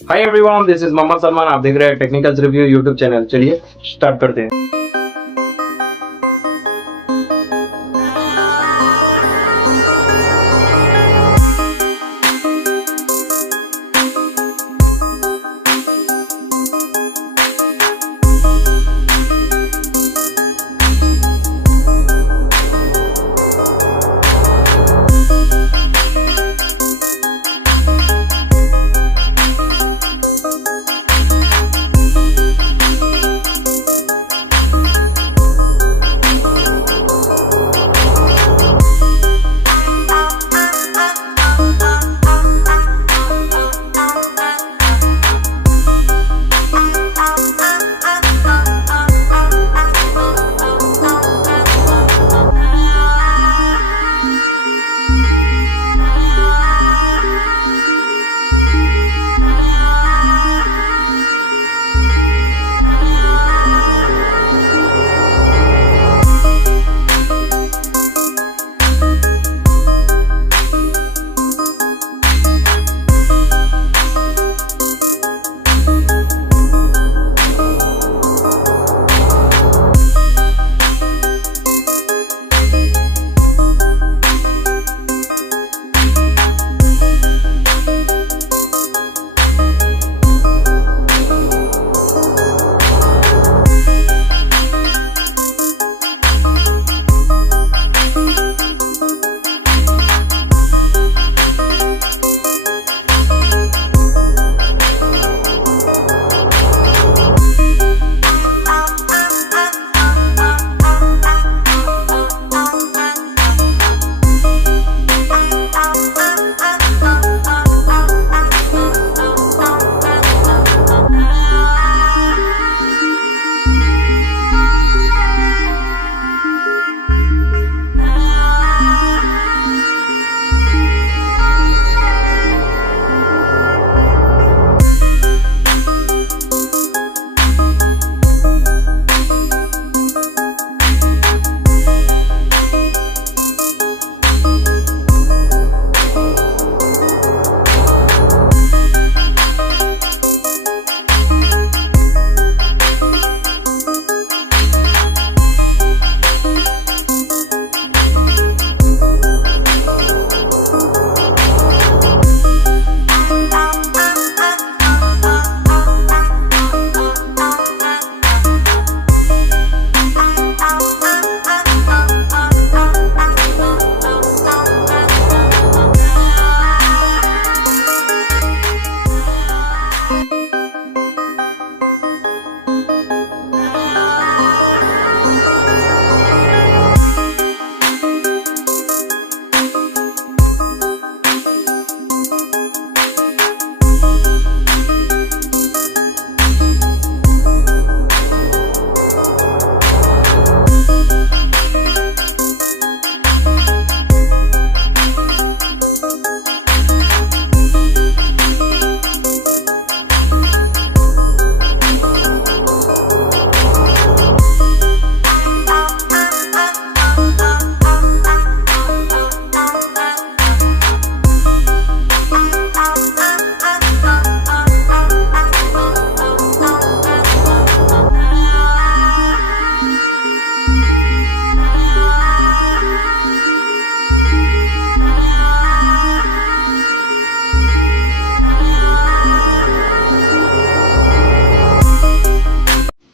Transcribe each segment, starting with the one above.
Hi everyone, this is Mohammad Salman. आप देख रहे हैं टेक्निकल रिव्यू यूट्यूब चैनल। चलिए स्टार्ट करते हैं।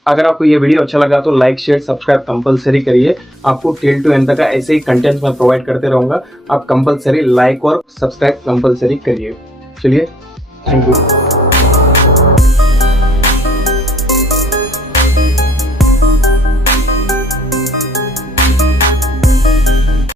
अगर आपको ये वीडियो अच्छा लगा तो लाइक शेयर सब्सक्राइब कंपलसरी करिए। आपको टिल टू एंड तक ऐसे ही कंटेंट्स मैं प्रोवाइड करते रहूंगा। आप कंपलसरी लाइक और सब्सक्राइब कंपलसरी करिए। चलिए, थैंक यू।